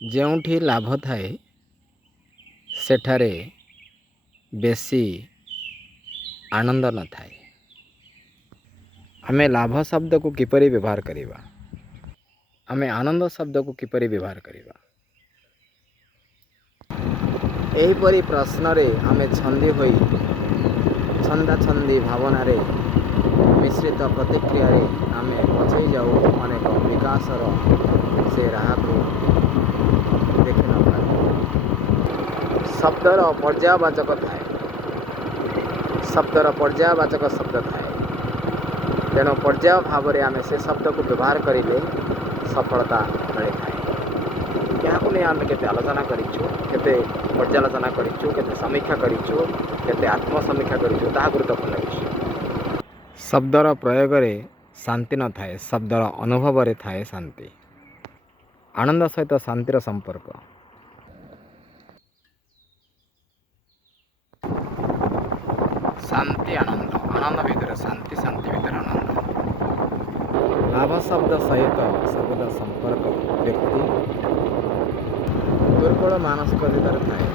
ଯେଉଁଠି ଲାଭ ଥାଏ ସେଠାରେ ବେଶୀ ଆନନ୍ଦ ନଥାଏ। ଆମେ ଲାଭ ଶବ୍ଦକୁ କିପରି ବ୍ୟବହାର କରିବା? ଆମେ ଆନନ୍ଦ ଶବ୍ଦକୁ କିପରି ବ୍ୟବହାର କରିବା? ଏହିପରି ପ୍ରଶ୍ନରେ ଆମେ ଛନ୍ଦି ହୋଇ ଛନ୍ଦାଛନ୍ଦି ଭାବନାରେ ମିଶ୍ରିତ ପ୍ରତିକ୍ରିୟାରେ ଆମେ ପଛେଇ ଯାଉ ଅନେକ ବିକାଶର ସେ ରାହାକୁ ଦେଖି ନପାରୁ। ଶବ୍ଦର ପର୍ଯ୍ୟାୟବାଚକ ଥାଏ, ଶବ୍ଦର ପର୍ଯ୍ୟାୟବାଚକ ଶବ୍ଦ ଥାଏ। ତେଣୁ ପର୍ଯ୍ୟାୟ ଭାବରେ ଆମେ ସେ ଶବ୍ଦକୁ ବ୍ୟବହାର କରିଲେ ସଫଳତା ମିଳିଥାଏ। ଏହାକୁ ନେଇ ଆମେ କେତେ ଆଲୋଚନା କରିଛୁ, କେତେ ପର୍ଯ୍ୟାଲୋଚନା କରିଛୁ, କେତେ ସମୀକ୍ଷା କରିଛୁ, କେତେ ଆତ୍ମସମୀକ୍ଷା କରିଛୁ, ତାହା ଗୁରୁତ୍ୱପୂର୍ଣ୍ଣ ବିଷୟ। ଶବ୍ଦର ପ୍ରୟୋଗରେ ଶାନ୍ତି ନଥାଏ, ଶବ୍ଦର ଅନୁଭବରେ ଥାଏ ଶାନ୍ତି। ଆନନ୍ଦ ସହିତ ଶାନ୍ତିର ସମ୍ପର୍କ। ଶାନ୍ତି ଆନନ୍ଦ, ଆନନ୍ଦ ଭିତରେ ଶାନ୍ତି, ଶାନ୍ତି ଭିତରେ ଆନନ୍ଦ। ଲାଭ ଶବ୍ଦ ସହିତ ସର୍ବଦା ସମ୍ପର୍କ ବ୍ୟକ୍ତି ଦୁର୍ବଳ ମାନସିକତାରେ ଥାଏ।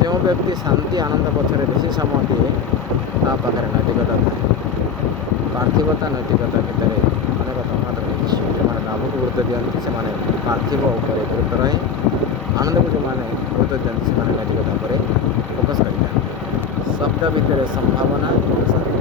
ଯେଉଁ ବ୍ୟକ୍ତି ଶାନ୍ତି ଆନନ୍ଦ ପଛରେ ବେଶୀ ସମୟ ଦିଏ ତା ପାଖରେ ନୈତିକତା ଥାଏ। ପାର୍ଥିବତା ନୈତିକତା ଭିତରେ ଅନେକ ତଫାତ ରହିଛି। ଯେଉଁମାନେ ଲାଭକୁ ଗୁରୁତ୍ୱ ଦିଅନ୍ତି ସେମାନେ ପାର୍ଥିବ ଉପରେ ଗୁରୁତ୍ୱ ରହେ। ଆନନ୍ଦକୁ ଯେଉଁମାନେ ଗୁରୁତ୍ୱ ଦିଅନ୍ତି ସେମାନେ ନୈତିକତା ଉପରେ ଫୋକସ୍ କରିଥାନ୍ତି। ଶବ୍ଦ ଭିତରେ ସମ୍ଭାବନା ଏବଂ ଶାନ୍ତି।